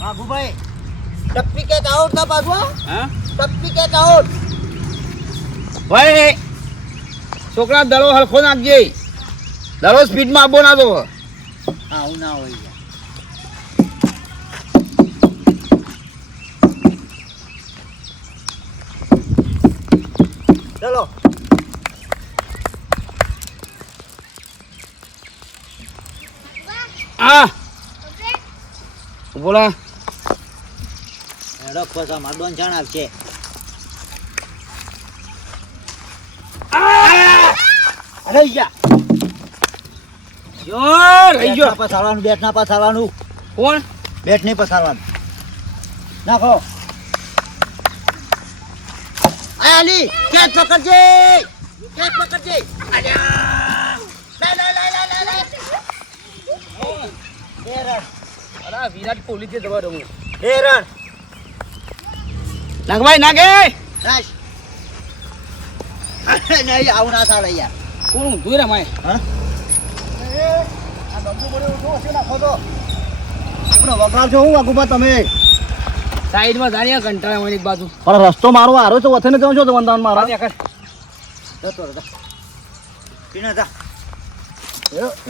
ભાઈ ટપ્પી catch out था पासवा हां टप्पी કેચ આઉટ ભાઈ છોકરા દડો હલખો નાખજે દડો સ્પીડ માં આપો ના તો આવું ના હોય ચલો આ બોલા એડો પસા માર દોન જાણ આવશે અરે યા જો રહી ગયો પસારવાનું બેટ ના પસારવાનું કોણ બેટ નહીં પસારવાનું નાખો આલી કેચ પકડજે અલ્યા લે બે રન અરે વિરાટ કોહલી જે દવા રમું બે રન નાગભાઈ નાગે રાશ નહીં આવું ના ચાલે યાર કોણ જોઈ રમાય હા આ બંદુ બોલે ઉઠો છે નાખો તો આપણો વગાડ છો હું વાગુબા તમે સાઈડમાં જાણ્યા કંટાળા હોય એક બાજુ પણ રસ્તો મારો આરો છે વથે ને જાઉં છો તો વંદાન મારા જતો રહે પીના જા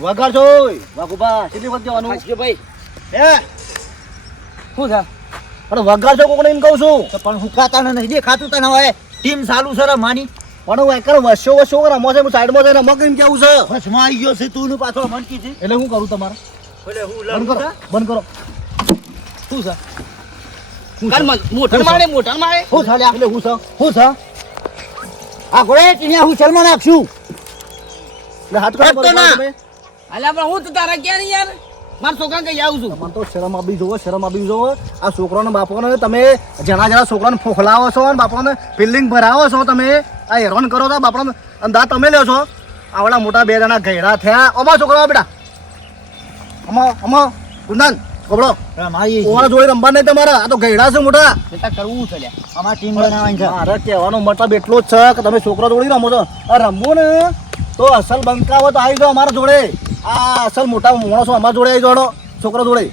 વગાડ છો વાગુબા સીધી વધ જવાનું કે ભાઈ હે શું થા પણ વગાડ છો કોને એમ કહું છું તો પણ હુકાતા નહીં દેખાતું તને હવે ટીમ ચાલુ છે રમાની પણ હું એકર વસો રમો છે હું સાઈડમાં જઈને રમો કેમ કેવું છે વસમાં આવી ગયો છે તું નું પાછો મનકી છે એટલે હું કરું તમારે બંધ કરો શું છે કાલ મોઢા મારે હું ચાલ્યા એટલે હું છે આ ઘોડે ટીનિયા હું શર્મા નાખશું એટલે હાથ કરો તમે અલ્યા પણ હું તો તારા ક્યાં નહીં યાર મારા છોકરાને કઈ આવું છું મને તો શરમ આપી જોવો આ છોકરાને બાપોને તમે જણા છોકરાને ફોખલાવો છો અને બાપોને ફિલ્ડિંગ ભરાવો છો તમે આ હેરાન કરો તો બાપડાને અંદા તમે લ્યો છો આવડા મોટા બે જણા ઘેડા થયા અમારા છોકરાઓ બેટા અમા કુંદન કોબડો ઓવાના જોડે રમવા નહીં તમારે આ તો ઘેડા છે મોટા બેટા કરવું છે લ્યા અમારા ટીમ બનાવવાની છે મારે કહેવાનો મતલબ એટલો જ છે કે તમે છોકરા જોડી રમો છો આ રમવું ને તો અસલ બંકાવો તો આવી જાઓ અમારા જોડે આ અસલ મોટા માણસો અમારા જોડે આવી જોડો છોકરા જોડે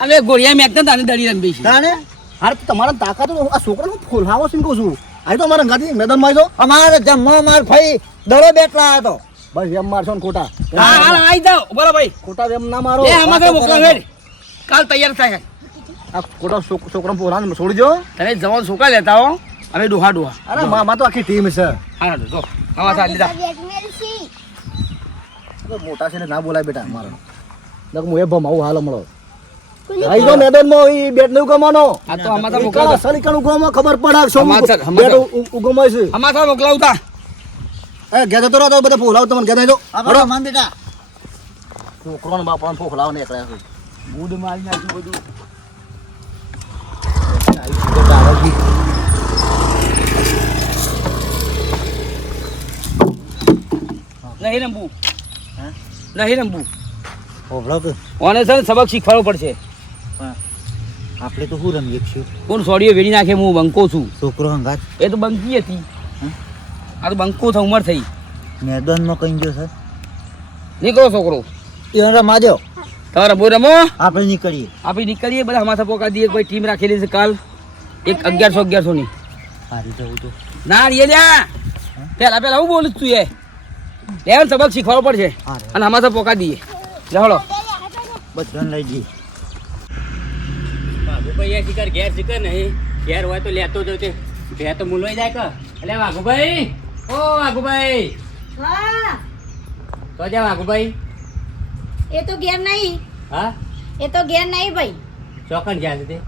અમે ગોળિયા મેકતા તાને દડી રમી છે તાને હાર તમારા તાકાત આ છોકરાને ફોલાવો છે કહું છું આવી તો અમારા ગાડી મેદાનમાં આવી જાઓ અમારે જમવા માર ભાઈ દડો બેટ લાવ્યો હતો બસ એમ મારશો ને ખોટા હા આવી જાઓ બોલો ભાઈ ખોટા એમ ના મારો એ આમાં તો મોકલો હેડ કાલ તૈયાર થાય આ ખોટા છોકરા ફોલાને છોડી દો તમે જવાન છોકરા લેતા હો અમે ડોહા અરે મામા તો આખી ટીમ છે હા જો આવા થા લીધા મોટા છે ને ના બોલાય બેટા મારો દેખ હું એ ભમાવું હાલ હમણો આઈ જો મેદાનમાં ઈ બેટ નું ગમાનો આ તો આમાં તો મોકલા સલીકણ ઉગમો ખબર પડે શું બેટ ઉગમાય છે આમાં તો મોકલાવતા એ ગેદો તો રહો બધા ફોલાવ તમને ગેદા જો બરો માન બેટા છોકરોને બાપાને ફોખલાવ ને એકલા છે મૂડ મારી નાખ્યું બધું નહીં રમવું નહીં રમવું ફોખલાવ કે ઓને છે ને સબક શીખવાડવો પડશે આપણે તો શું રમીએ છીએ કોણ સોડીઓ વેડી નાખે હું બંકો છું છોકરો હંગાત એ તો બંકી હતી આ તો બંકો થઈ ઉંમર થઈ મેદાનમાં કઈ ગયો સર નીકળો છોકરો એ રમાજો તમારે બોલ રમો આપણે નીકળીએ આપણે નીકળીએ બધા અમારા પોકા દઈએ કોઈ ટીમ રાખેલી છે કાલ એક 1100 ની હારી જવું તો ના રે લ્યા પેલા હું બોલું તું એ લેવન સબક શીખવાડવો પડશે અને અમારા પોકા દઈએ લેવડો બધાને લઈ જઈએ વાઘુભાઈ શિકાર ઘેર શીખર નહીં ઘેર હોય તો લેતો જ ઘેર તો મુલવાઈ જાય કે એટલે વાઘુભાઈ ઓ વાઘુભાઈ હા તો જા વાઘુભાઈ એ તો ઘેર નહીં હા એ તો ઘેર નહીં ભાઈ ચોકન ગયા છે તે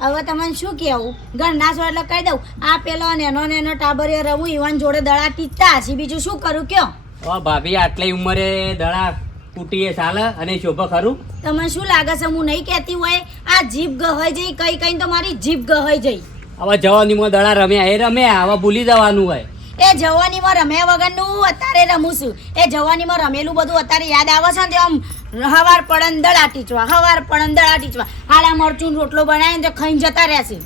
હવે તમને શું કહેવું ઘર ના છો એટલે કહી દઉં આ પેલો નેનો ટાબરિયો રમું ઈવન જોડે દડા ટીચતા હશે બીજું શું કરું કયો ઓ ભાભી આટલી ઉંમરે દડા કૂટીએ ચાલે અને શોભા ખરું તમને શું લાગે છે હું નહીં કહેતી હોય આ જીભ ગહાઈ જઈ કઈ કઈ તો મારી જીભ ગહાઈ જઈ હવે જવાનીમાં દડા રમ્યા એ રમ્યા હવે ભૂલી જવાનું હોય એ જવાનીમાં રમ્યા વગરનું અત્યારે રમું છું એ જવાનીમાં રમેલું બધું અત્યારે યાદ આવે છે ને આમ હવાર પડન દડા ટીચવા હાડા મરચું રોટલો બનાવીને ખાઈને જતા રહેશે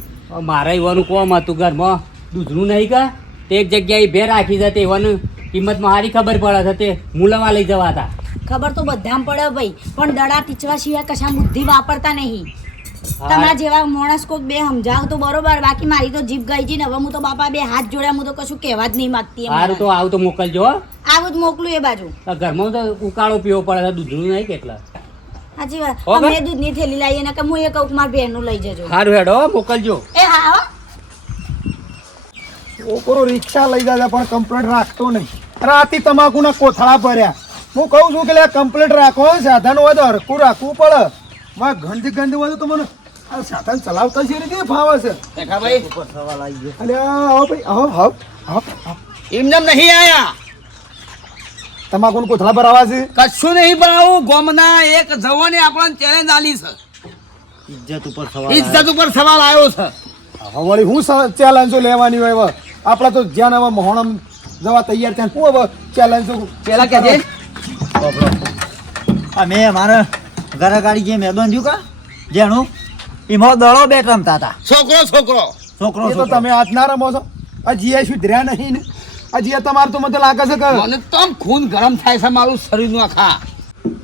મારે એવાનું કોમ હતું ઘરમાં દૂધનું નહીં કા તે એક જગ્યાએ ભે રાખી જતી એવાનું કિંમતમાં સારી ખબર પડે છે તે મુલામાં લઈ જવાતા ખબર તો બધામાં પડે ભાઈ પણ દડા ટીચવા સિવાય કશા બુદ્ધિ વાપરતા નહીં તમારા જેવા માણસ કોક બે સમજાવ તો બરોબર, બાકી મારી તો જીભ ગઈ છે ને હવે હું તો બાપા બે હાથ જોડ્યા, હું તો કશું કહેવા જ નહીં માંગતી. સારું તો આવું તો મોકલજો હો. આવું જ મોકલું એ બાજુ. આ ઘરમાં તો ઉકાળો પીવો પડે છે, દૂધનું નહીં કેટલા. સાચી વાત. હો અમે દૂધની થેલી લાવીએ ને કે હું એ કહું કે મારા બેનનું લઈ જજો. સારું હેડો હો, મોકલજો. એ હા હો. છોકરો રિક્ષા લઈ જાય પણ કમ્પ્લેટ રાખતો નહીં. રાતી તમાકુના કોથળા ભર્યા. હું કહું છું કે કમ્પ્લેટ રાખો, સાધન હોય તો હરખું રાખવું પડે. માં ગંદી ગંદી હોય તો તમને આ સાધન ચલાવતા છે રીતે ફાવે છે. દેખાભાઈ આવો ભાઈ, આવો આવો. એમને નહીં આયા, તમાકુના કોથળા ભરાવા છે. કશું નહીં બનાવું. ગોમના એક જવાને આપણને ચેલેન્જ આલી છે, ઇજ્જત ઉપર સવાલ આવ્યો છે. હવે વળી હું ચેલેન્જો લેવાની હોય હવે? આપણા તો જ્યાં હવે મોહણમ જવા તૈયાર ત્યાં હું હવે ચેલેન્જો પેલા કે છે અમે મારે ઘરે ગાડી જે મેદાન થયું કા જેનું એમાં દડો બેટ રમતા હતા. છોકરો છોકરો એ તો તમે હાથ ના રમો છો. હજી એ સુધર્યા નહીં ને. હજી તમારે તો મને લાગે છે કે મને તો આમ ખૂન ગરમ થાય છે મારું શરીરનું આખા.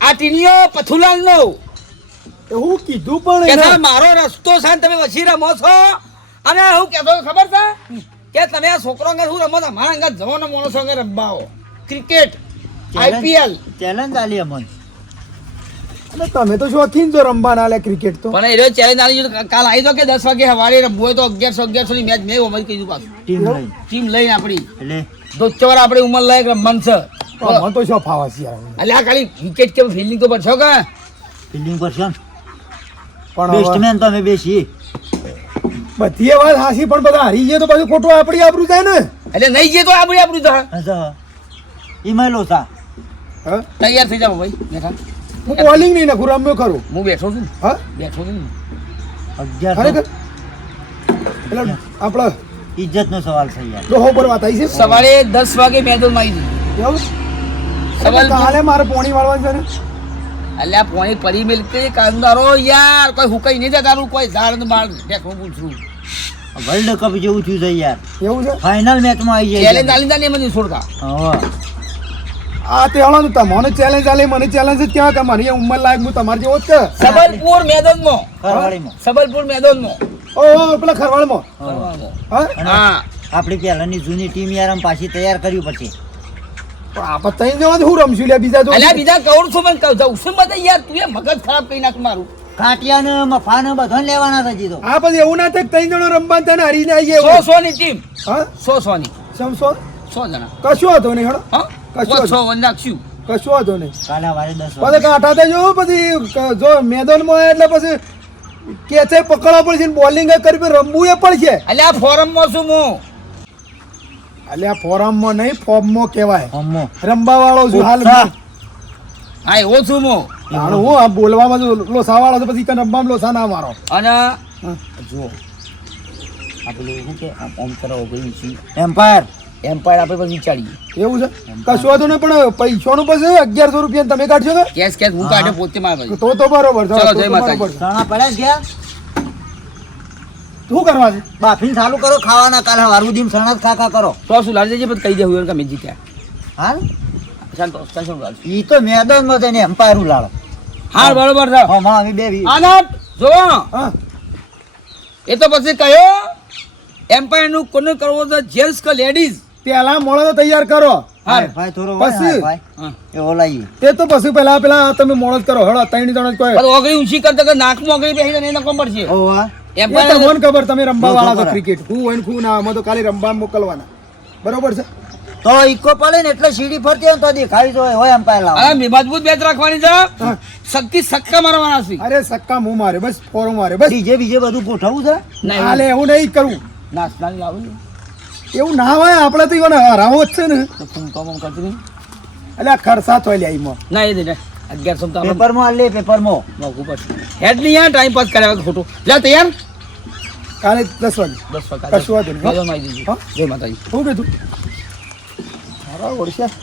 આ ટીનીઓ પથુલાલનો એવું કીધું પણ કે એને. સર મારો રસ્તો છે ને તમે વસી રમો છો. અને હું કહેતો ખબર છે કે તમે આ છોકરો અંગત હું રમો છો, મારા અંગત જવાનો માણસો અંગત રમવાઓ ક્રિકેટ આઈપીએલ. ચેલેન્જ આલી અમને. અને તમે તો શોખીન છો રમવાના લે ક્રિકેટ તો. પણ એ ચેલેન્જ આલી કાલ આવી તો કે 10 વાગે સવારે રમવું હોય તો 1100 ની મેચ મેં ઉમર કીધું પાછું ટીમ લઈ ટીમ લઈને આપણી એટલે દોસ્તવાર આપણી ઉંમર લાયક રમવાનું છે. મને તો શું ફાવે છે યાર. એટલે આ ખાલી વિકેટ કે ફિલ્ડિંગ તો પડશો કે ફિલ્ડિંગ પર છે પણ બેસ્ટમેન તો અમે બેસી બધી એ વાત હાસી, પણ બધા હારી જાય તો પાછું ખોટું આપણી આબરૂ જાય ને. એટલે નહીં જે તો આપણું તો ઈમાઈલો સા હા, તૈયાર થઈ જાવ ભાઈ. બેઠા હું બોલિંગ નહીં નાખું, રમ્યો ખરું. હું બેઠો છું હા, બેઠો છું 11 ખરેખર એટલે આપણે ઇજ્જત નો સવાલ છે યાર. ડોહો પર વાત આવી છે. સવારે 10 વાગે મેદાન માં આવી એવું? સવાલ કાલે મારે પોણી વાળવાનું છે ને. એટલે આ પોણી પડી મિલકે કાંદારો યાર કોઈ હુકાઈ નહીં દેતારું, કોઈ ઝાડ ને બાળ દેખો પૂછું. વર્લ્ડ કપ જેવું થયું છે યાર. એવું છે. ફાઇનલ મેચમાં આવી ચેલેન્જ જાય. આલી ને મને છોડતા હા આ તે હળો તમને ચેલેન્જ આલે, મને ચેલેન્જ જ કહેવાય કે મારી ઉંમર લાયક હું તમારે જેવો જ કે. સબલપુર મેદાનમાં ખરવાડીમાં. સબલપુર મેદાનમાં ઓહો પેલા ખરવાડમાં. હા, હા આપણી પહેલાની જૂની ટીમ યાર આમ પાછી તૈયાર કર્યું પછી પણ આપણે તઈ જવા હું રમશું લે બીજા તો. અલ્યા બીજા કઉર છું પણ કહું જઉં છું બધા યાર તું એ મગજ ખરાબ કરી નાખ મારું. કાટિયા ને મફા ને બધાને લેવાના હતા જીતો. આ પછી એવું ના થાય કે તઈ જણો રમવાનું તને હારીને આવી જાય એવું. 100 ની ટીમ હા, 100 ની સમસો 100 જણા કશું હતો નહીં હળો. હા કશું 100 નાખશું. કશું હતો નહીં. કાલે વારે 10 પછી કાંઠા દેજો પછી જો મેદાનમાં એટલે પછી કેચે પકડવા પડશે ને બોલિંગ કરી રમવું એ પડશે. અલ્યા આ ફોરમમાં છું હું. એટલે આ ફોરમમાં નહીં ફોર્મમાં કહેવાય. અમ્મો રમવા વાળો છું હાલ. હા એવો છું હું. હાલ હું આ બોલવામાં જો લોસા વાળો છે પછી રમવામાં લોસા ના મારો. અને હા. જુઓ આ પેલું શું કે આમ કરો ગઈ એમ્પાયર એમ્પાયર આપણે પછી વિચારીએ. એવું છે કશું હતું નહીં પણ પૈસાનું પછી 1100 રૂપિયા તમે કાઢશો કે કેશ કેશ હું કાઢે પોતે મારે પછી. તો બરોબર છે. ચલો, તો જય તો માતાજી. બરોબર છે. ચણા પડ્યા છે ગયા શું કરવા છે? બાફીને ચાલુ કરો ખાવાના. કાલે હવારું દીમ સણા જ ખા કરો. તો શું લાલજી પણ કહી દેવું કે મેં જીત્યા. હાલ શાંત લાલજી. ઈ તો મેદાનમાં જઈને એમ્પાયર ઉલાડો. હા બરોબર છે. હા માં અમે બે આનંદ જો હા, એ તો પછી કયો એમ્પાયર નું કોને કરવો છે જેન્ટ્સ કે લેડીઝ. પેલા મોડો તો તૈયાર કરો. હા ભાઈ થોડો પછી? ભાઈ હા. એ ઓલાઈએ તે તો પછી પેલા તમે મોડો જ કરો. હળો ત્રણ જણ જ કોઈ. પણ ઓગળી ઊંચી કરતા કે નાકમાં ઓગળી બેસી જાય એને કોમ પડશે. ઓવા એ એમ્પાયર તમને ખબર તમે રમવા વાળા છો ખબર. ક્રિકેટ. હું હોય ને હું ના અમે તો ખાલી રમવા મોકલવાના. બરોબર છે. તો ઈકો પડે ને એટલે સીડી ફરતી હોય ને તો દેખાડી જો હોય એમ્પાયર લાવો. અને મજબૂત બેચ રાખવાની છે. હા. શક્તિ સક્કા મારવાના છે. અરે સક્કા મું મારે બસ ફોરો મારે બસ. ડીજે બીજે બધું ગોઠવવું છે. ના હાલે એવું નહીં કરવું. નાસ્તા લાવું એવું ના હોય આપણે તો ઈવન હરાવો જ છે ને. તો ફોન કામ કરતું નહીં. એટલે આ ખર્ચા થોય લે એમાં. ના એ દે 1100 તો આપણે પેપરમાં હાલ લે પેપરમાં. મોંઘું પડશે. હેડ નહીં યાર ટાઈમ પાસ કર્યા વગર ખોટું. જા તૈયાર કાલે 10 વાગે 10 વાગે કશું વાંધો નહીં, હો. મેદાનમાં આવી જજો. હા. જય માતાજી. શું કીધું મારા ઓળખ્યા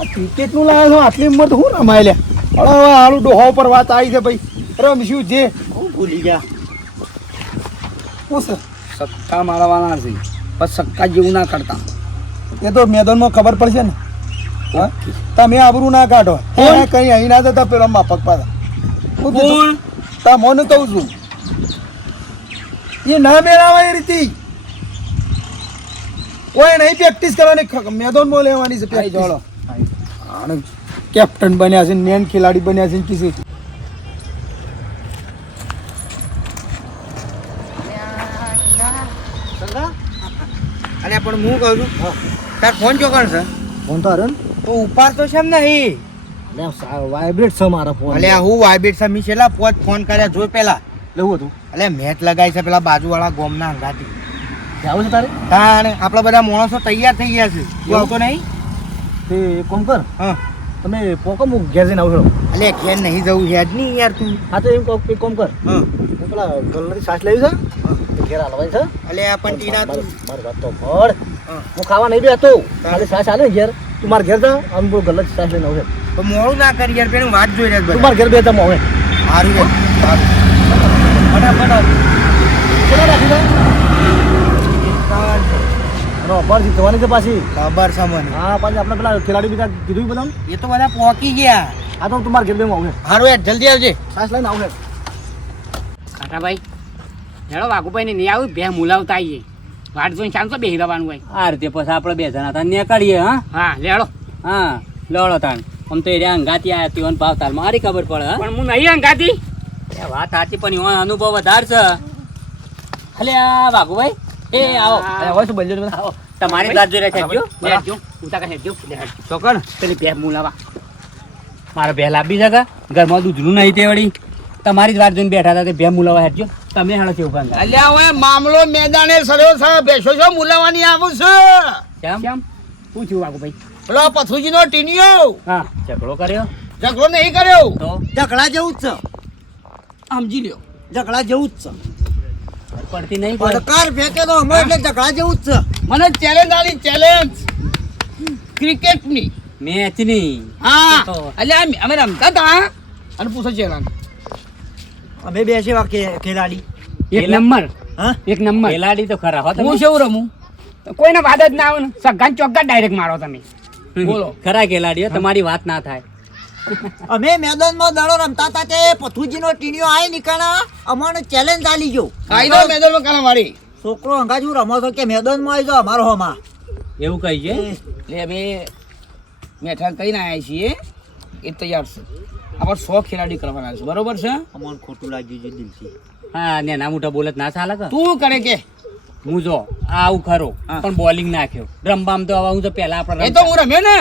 આ ક્રિકેટનું લાવ્યા છો આટલી ઉંમર તો શું રમાય લે. હવે હાલું ડોહા ઉપર વાત આવી છે ભાઈ. રમશું જે હું ભૂલી ગયા. શું છે સક્કા મારવાના છે પણ સક્કા જેવું ના કરતા. એ તો મેદાનમાં ખબર પડશે ને. હા તમે આબરું ના કાઢો. કોણ? કઈ અહીં ના જતા પેલા માફક પાછા. હું કીધું? કોણ તમને કહું છું એ ના મેળાવે એ રીતે કોઈ નહીં પ્રેક્ટિસ કરવાની મેદાનમાં લેવાની છે આઈ જોડો. અને કેપ્ટન બન્યા છે મેન ખેલાડી બન્યા છે કિસી અરે પણ હું કહું છું તાર ફોન ચોકણ છે ફોન તો હારે ને તો ઉપાર તો છે એમ નહીં વાઇબ્રેટ છે મારા ફોન અલે હું વાઇબ્રેટ છે મી છેલ્લા પોત ફોન કર્યા જોઈ પેલા લેવું હતું અલે મેચ લગાઈ છે પેલા બાજુવાળા ગોમના અંગાથી જાવું છે તારે તાણે આપણા બધા માણસો તૈયાર થઈ ગયા છે તું આવતો નહીં તે એક કામ કર હા તમે પોકો હું ઘેર જઈને આવું છું અલે ઘેર નહીં જવું હેડ નહીં યાર તું હા તો એમ એક કામ કર હા હું પેલા ગલ્લાની છાશ લેવી છે તે ઘેર હાલવાની છે અલે આ પણ ટીના તું મારી વાત તો ભળ હું ખાવા નહીં બેસતો ખાલી છાશ હાલે ને ઘેર તું મારા ઘેર જા આમ બોલ ગલ્લાની છાશ લઈને આવું છે તો મોડું ના કરી યાર પેલું વાત જોઈ રહ્યા તું બધા મારા ઘેર બેસતા હું આવે સારું છે સારું ફટાફટ આવ. કેટલા રાખી દે અને અપાર જીતવાની છે પાછી ખબર છે મને હા પાછી આપણે પેલા ખેલાડી બીજા કીધું બધા એ તો બધા પહોંચી ગયા હા તો તું મારા ઘેર બે હું આવું સારું યાર જલ્દી આવજે છાશ લઈને આવું કાકાભાઈ હેડો વાઘુભાઈ ને નહીં આવ્યું બે મુલાવતા આવીએ વાટ જોઈને શાંત બેહી રહેવાનું હોય આ રીતે પછી આપણે બે જણા તાર નીકળીએ હા હા લેડો હા લડો તાણ આમ તો એ અંગાતી આયા તીવન ભાવ તાર મારી ખબર પડે હા પણ હું નહીં અંગાતી એ વાત સાચી પણ એનો અનુભવ વધારે છે અલે આ વાઘુભાઈ એ આવો હવે શું બોલ્યો બધા આવો તમારી દાદ જોઈ રહ્યા છે લેજો ઉતાકા હેડજો ચોકડ પેલી બે મુલાવા મારે બે લાંબી છે કે ઘરમાં દૂધનું નહીં તે વળી તમારી જ વાત જોઈને બેઠા હતા તે બે મુલાવા હેડજો તમે હેડો છે ઉભા અલ્યા હવે મામલો મેદાને સર્યો છે બેસો છો મુલાવાની આવું છે કેમ કેમ શું થયું વાઘુભાઈ પેલો પથુજીનો ટીનિયો હા ઝઘડો કર્યો ઝઘડો નહીં કર્યો તો ઝઘડા જેવું જ સમજી લ્યો છે ઝઘડા જેવું જ છે પડતી નહીં કોઈ. પડકાર ફેંકે તો અમે એટલે ઝઘડા જેવું જ છે મને ચેલેન્જ આલી ચેલેન્જ ક્રિકેટની મેચની હા તો. અલ્યા અમે રમતા હતા અને પૂછો ચેલેન્જ અમે બે છે ખેલાડી એક નંબર હા એક નંબર ખેલાડી તો ખરા હો તમે હું શું રમું કોઈને વાત જ ના આવે ને સગાન ચોગ્ગા ડાયરેક્ટ મારો તમે બોલો. ખરા ખેલાડીઓ તમારી વાત ના થાય અમે મેદાનમાં દડો રમતા હતા તે પથુજીનો ટીણીઓ આવી નીકળ્યા અમને ચેલેન્જ આલી ગયો કાયદો મેદાનમાં કાલા વાળી છોકરો અંગાજુ રમો છો કે મેદાનમાં આવી જાઓ અમારો હોમાં એવું કહી છે એટલે અમે મેઠા કહીને આવ્યા છીએ એ તૈયાર છે આપણે 100 ખેલાડી કરવાના છે બરોબર છે અમને ખોટું લાગ્યું છે દિલથી હા ને ના મોટા બોલત ના ચાલે કે તું કરે કે હું જો આ આવું ખરો હા. પણ બોલિંગ નાખ્યો રમવામ તો હવે હું તો પહેલા આપણે એ તો હું રમ્યો ને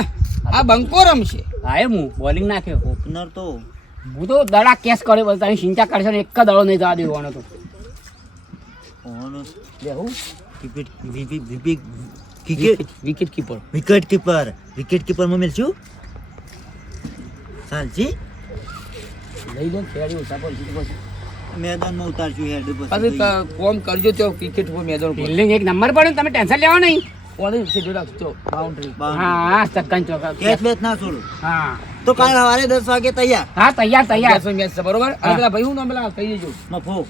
આ બંકો રમશે હા એમ હું બોલિંગ નાખ્યો ઓપનર તો હું તો દડા કેસ કર્યો બોલતા અહીં ચિંતા કરશે ને એક જ દડો નહીં જવા દેવાનો તો લેવું વિકેટ કીપર વિકેટ કીપર માં મેલશું ચાલજી લઈ લે ખેલાડી ઓછા પર છે પછી મેદાનમાં ઉતારશું હેડ કોમ કરજો તો ક્રિકેટ ઉપર મેદાન ઉપર ફિલ્ડિંગ એક નંબર પડે તમે ટેન્શન લેવા નહીં કોને સીધું રાખજો બાઉન્ડ્રી હા સગાન ચોગ્ગા કેચ બેચ ના છોડું હા તો કાલે સવારે 10 વાગે તૈયાર હા તૈયાર તૈયાર મેચ છે બરોબર અને પેલા ભાઈ હું નામ પેલા કહી દેજો મફો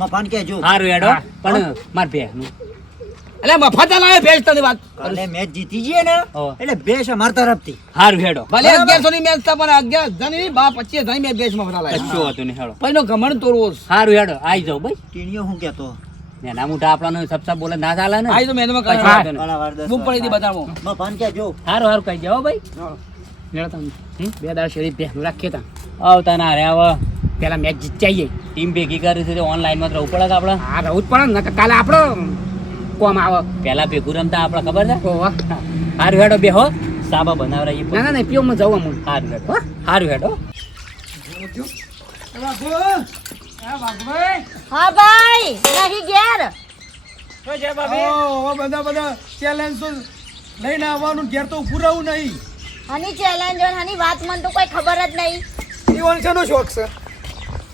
મફાન કહેજો સારું હેડો હા. પણ માર બે એટલે મફત લાવે ભેજ તને વાત કાલે મેચ જીતી જઈએ ને હા. એટલે બેસ અમાર તરફથી સારું હેડો ભલે 1100 ની મેચ था પણ 11 ની 25 ની મેચ બેચ માં ફરા લાવે કશું હતું નહીં હેડો ભાઈનો ઘમંડ તોડવો છે. સારું હેડો આવી જાવ ભાઈ ટીણીઓ હું કહેતો નાના મોટા આપણાને સબસબ બોલે ના ચાલે ને આઈ તો મેદાનમાં કશું કાંઈ વાંધો નહીં. કાલા વાર 10 બૂમ પડી હતી બતાવો મફાન કહેજો સારું સારું કહી જાઓ ભાઈ લેડો તમે બે દાડા શેરી ભેગું રાખીએ તા આવતા ના રે હવે પેલા મેચ જીતી ટીમ ભેગી કરી છે ઓનલાઈનમાં રહેવું પડે કે આપણે હા રહું જ પડે ને નકર કાલે આપણો કોમ આવે પહેલા ભેગું રમતા આપણે ખબર છે ઓવા. સારું હેડો બેહો સાબા બનાવરાઈએ ના ના નહીં પીઓ માં જવું અમુક સારું હેડો સારું હેડો હા ભાઈ નહીં ઘેર બધા ચેલેન્જ લઈને આવવાનું ઘેર તો ઉભું રહેવું નહીં હની ચેલેન્જ હની વાત મને તો કોઈ ખબર જ નહીં ઈવન શેનો શોખ છે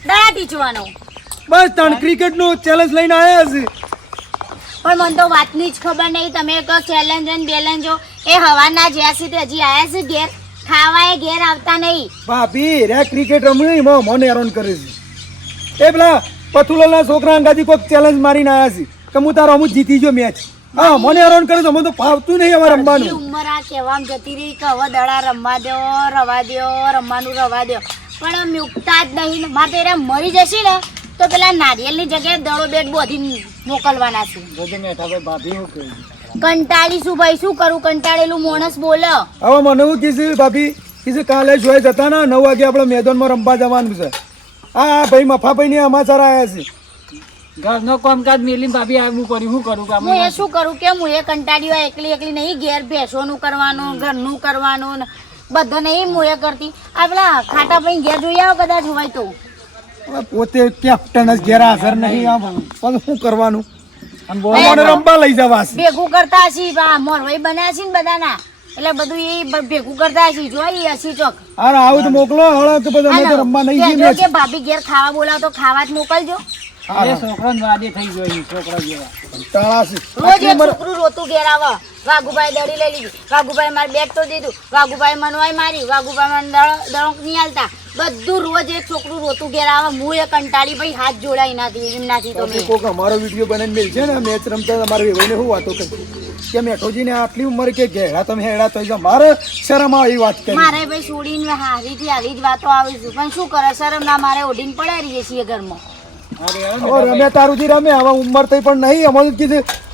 દડા ટીચવાનો બસ તણ ક્રિકેટ નો ચેલેન્જ લઈને આવ્યા છે પણ મને તો વાતની જ ખબર નહીં તમે કહો ચેલેન્જ અને બેલેન્જો એ હવાના જ્યાં છે તે હજી આયા છે ઘેર ખાવા એ ઘેર આવતા નહીં ભાભી રે ક્રિકેટ રમવું એમાં મને હેરાન કરે છે એ પેલા પથુલાલના છોકરા અંગાથી કોઈક ચેલેન્જ મારીને આવ્યા છે કે હું તારો અમુક જીતી ગયો મેચ હા મને હેરાન કરે છે મને તો ફાવતું નહીં હવે આટલી રમવાનું ઉંમર આ કહેવામાં જતી રહી કે હવે દડા રમવા દો રવા દો રમવાનું રવા દો પણ મૂકતા જ નહીં ને મારે તો એને મરી જશે ને તો પેલા નારિયેળની જગ્યાએ દડો બેટ બોધી મોકલવાના છે. જોજે મેઠાભાઈ ભાભી શું કહે કંટાળી શું ભાઈ, શું કરું? કંટાળેલું માણસ બોલે. હવે મને એવું કીધું ભાભી કીધું કાલે જોઈ જતા ને 9 વાગે આપણે મેદાનમાં રમવા જવાનું છે. હા ભાઈ મફાભાઈ ને સમાચાર આવ્યા છે. ઘરનો કામકાજ મેલીને ભાભી આવવું પડ્યું શું કરું કામ હું એ શું કરું કે હું એ કંટાળી હોય એકલી નહીં, ઘેર ભેંસોનું કરવાનું, ઘરનું કરવાનું ને બધું નહીં હું એ કરતી. આ પેલા ખાટા ભાઈ ઘેર જોઈ આવો કદાચ હોય તો. હવે પોતે કેપ્ટન જ ઘેર હાજર નહીં આમ પણ શું કરવાનું? મને રમવા લઈ જવા છે. ભેગું કરતા હશી, મોરવાઈ બન્યા છે ને બધાના, એટલે બધું એ ભેગું કરતા હશી. જોઈ હશી ચોક. અરે આવું તો મોકલો હળો કે બધા અમે તો રમવા નહીં જઈએ કહેજો કે ભાભી ઘેર ખાવા બોલાવો તો ખાવા જ મોકલજો. છોકરાને વાદે થઈ ગયો અહીં છોકરા જેવા તાળા છે. રોજ એક છોકરું રોતું ઘેર આવે. વાઘુભાઈ દડી લઈ લીધી, વાઘુભાઈ મારે બેગ તો દીધું, વાઘુભાઈ મનવાઈ મારી, વાઘુભાઈ મને દળોક નહીં હાલતા, બધું રોજ એક છોકરું રોતું ઘેર આવે. હું એ કંટાળી ભાઈ હાથ જોડાઈ નાથી એમનાથી તો મેં. કોક અમારો વિડીયો બનાવીને મેલ છે ને મેચ રમતા અમારે વેવાઈને શું વાતો કરી કે મેઠોજીને આટલી ઉંમર કે ઘેડા તમે હેડા તો મારે શરમ આવે એ વાત કરી. મારે ભાઈ છોડીને હારીથી હારી જ વાતો આવે છે, પણ શું કરે શરમ ના મારે ઓઢીને પડાઈ રહીએ છીએ ઘરમાં. હવે રમે તારુંથી રમે હવે ઉંમર થઈ પણ નહીં.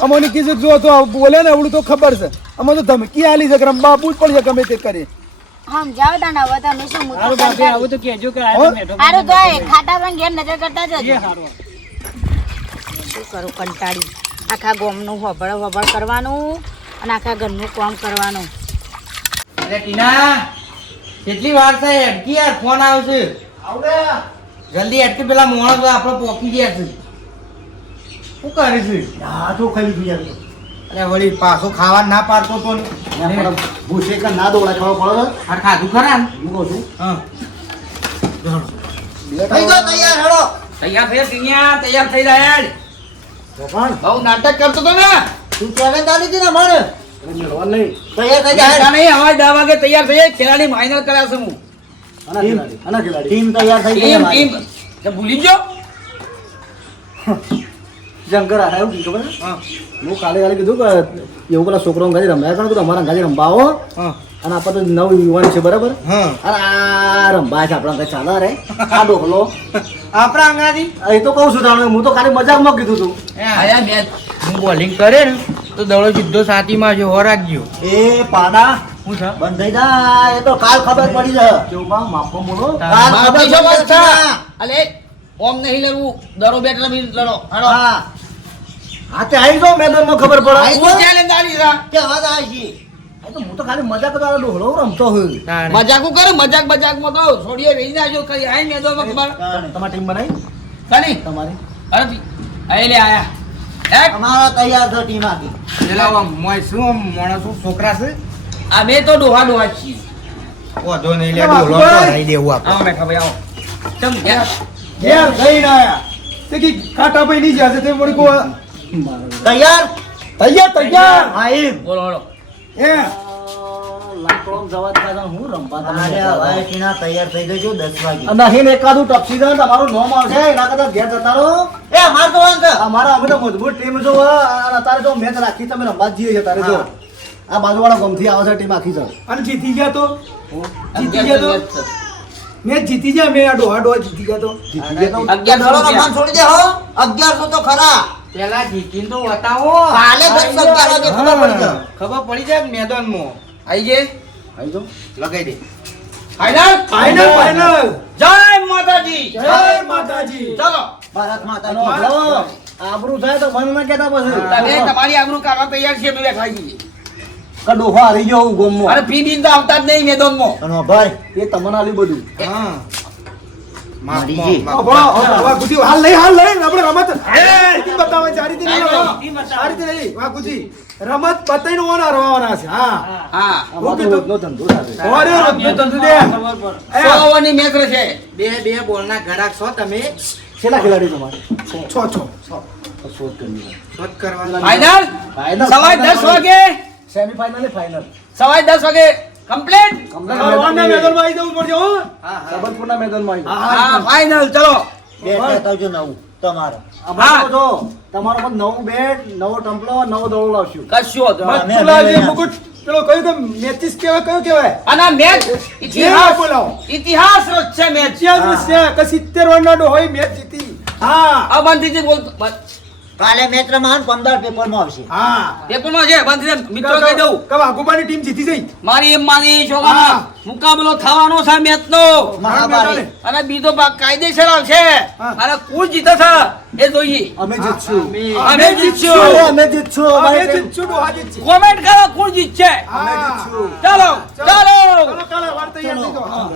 અમને કીધું જો તો બોલે ને એવડું તો ખબર છે. અમે તો ધમકી આલી છે કે રમવા આપવું જ પડશે ગમે તે કરી. સમજાવો તાને હવે તમે શું હું તો સારું ભાભી આવું તો કહેજો કે આ મેઠો સારું તો એ ખાટા પણ ઘેર નજર કરતા જજો. સારું શું કરું કંટાળી. આખા ગામનું વભળ કરવાનું અને આખા ઘરનું કામ કરવાનું. અરે ટીના, કેટલી વાર છે? હેડકી યાર, ફોન આવશે. જલ્દી હેડકી, પેલા મોણસ આપણે પોકી ગયા છે. શું કરે છે? હા તો ખાઈ લીધું યાર. અરે વળી પાછો ખાવા ના પાડતો તો ને. ભૂસે કે ના દોડા ખાવા પડે. આ ખાધું ખરા ને? હું કહું છું હા. થઈ ગયો તૈયાર હેડો તૈયાર થઈ ટીનિયા, તૈયાર થઈ રહ્યા હેડ. બહુ નાટક કરતો તો ને. તું ચેલેન્જ આલી હતી ને મને મેળવા નહીં. તૈયાર થઈ જાય નહીં, હવે 10 વાગે તૈયાર થઈ જાય. ખેલાડી ફાઇનલ કર્યા છે હું. આના ખેલાડી ટીમ તૈયાર થઈ ગઈ અમારી. તે ભૂલી ગયો? જંગર આ એવું કીધું ખબર છે? હા. હું કાલે કીધું કે એવું પેલા છોકરો ગાડી રમ્યા કરો તો અમારા ગાડી રમવા આવો. હા. અને આપણે તો નવ યુવાન છે બરાબર. હા. અને આ રમવા છે આપણા કઈ ચાલે રે આ ડોકલો આપણા અંગાથી એ તો કહું છું જાણો હું તો ખાલી મજાકમાં કીધું તું. આયા બે હું બોલિંગ કરે ને તો દડો સીધો સાતીમાં છે, હો રાખજો. એ પાડા હું છે? બંધ થઈ જા એ તો કાલ ખબર પડી જાય કેવું બા માપમાં બોલો. કાલ ખબર બાપી પડી જો બસ જાય. થા. અલે ઓમ નહીં લેવું, દડો બેટ રમી લડો. હાલો. હા હા તે આવી જાઓ મેદાનમાં ખબર પડે. હું challenge આલી છે. કે વાત આવી છે એ તો હું તો ખાલી મજાક તો આ ડોહલો રમતો હોય. મજાક કરે, મજાકમાં તો છોડીએ રહી નાખજો. કઈ આઈ મેદાનમાં ખબર તમારી ટીમ બનાવી કાની તમારી અરે આઈ લે આયા હેક. અમારા તૈયાર છે ટીમ આખી પેલા આમ મોય શું આમ માણસો છોકરા છે. આ બે તો ડોહા છીએ. ઓધો નહીં લે, ડોહલો તો રહી દેવું આપણે. આવો મેઠા ભાઈ આવો. ચમ યાર. ઘેર જઈને આયા તે કી કાટા ભાઈ નહીં જશે તે વળી કો તૈયાર તૈયાર હા એ બોલો બોલો. એ લાકડો જવા દે હું રમવા અરે હવે ટીના તૈયાર થઈ ગઈ છો 10 વાગે નહીં એકાદું ટપસી જાય ને તમારું નોમ આવશે એના કરતા ઘેર જતા રહો. એ માર તો વાંક અમારા અમે તો મજબૂત ટીમ જો અને અત્યારે જો મેચ રાખી તમે રમવા જ જઈએ છે તારે જો આ બાજુવાળા ગમથી આવે છે ટીમ આખી છે. અને જીતી ગયા તો જીતી ગયા તો મેચ જીતી ગયા મેં આ ડોહા જીતી ગયા તો જીતી ગયા તો. 1100 દડો રૂપિયા. રમવાનું છોડી દે હો 1100 તો ખરા પેલા જીતીને તો બતાવો. કાલે 10 11 વાગે ખબર પડી જાય ખબર પડી જાય મેદાનમાં. આઈ જે આવી જાઓ. લગાઈ દે. ફાઈનલ ફાઈનલ જય માતાજી. જય માતાજી ચાલો ભારત માતા હલો, આબરૂ થાય તો મને ના કહેતા પછી તમે તમારી આબરૂ કાઢવા તૈયાર છીએ. અમે બેઠા છીએ. કે ડોહો હારી ગયો હું ગોમમાં. અરે પી બીન તો આવતા જ નહીં મેદાનમાં. અને ભાઈ એ તમને આલી બધું. હા. મારીજી. વાહ ગુજી હાલ લઈ આપણે રમત ટીમ બતાવવા ચારીથી નહીં ચારીથી નહીં વાહ ગુજી રમત બતાઈને ઓના રવાના છે હા હા. આમાં તો રોજનો ધંધો થાય. ઓરે રોજનો ધંધો દે એ 100 ઓવરની મેચ રહેશે. બે બોલના ગડાક છો તમે. છેલ્લા ખેલાડી તમારે છ શોધ કરવી. શોધ કરવા. ફાઈનલ ફાઇનલ સવારે 10 વાગે. સેમીફાઇનલ ને ફાઇનલ સવારે 10 વાગે કમ્પ્લીટ. રવાના મેદાનમાં આવી જવું પડશે હો સંબલપુરના મેદાનમાં આવી. હા ફાઈનલ ચલો. બે કહેતા નવું તમારે અમારે તો જો તમારો પણ નવું બેટ નવો ટમ્પલો નવો દડો લાવશું. કશું વાંધો નહીં. મત લાવજે મુકુટ પેલો કયું કે મેચિસ કહેવાય કયું કહેવાય અને આ મેચ જે બોલાવો ઇતિહાસ રચશે મેચ. ત્યાં કે 70 રનનો હોય મેચ જીતી હા આ બંધીજી બોલતો કાલે મેચ રમાવાનું 15 પેપરમાં આવશે. હા પેપરમાં છે બંધીજી મિત્રો કહી દઉં કે વાઘુબાની ટીમ જીતી જઈ મારી એમ માની છોકરા હા. મુકાબલો થવાનો છે મેચનો મહાભારત. અને બીજો ભાગ કાયદેસર આવશે હા. અને કોણ જીતે છે એ જોઈએ અમે જીતશું અમે જીતશું અમે જીતશું અમે અમારી team. જીતશું ડોહા જીતશું કોમેન્ટ કરો કોણ જીતશે અમે જીતશું ચાલો ચાલો ચાલો કાલે વાર તૈયાર થઈ જાઓ. હા.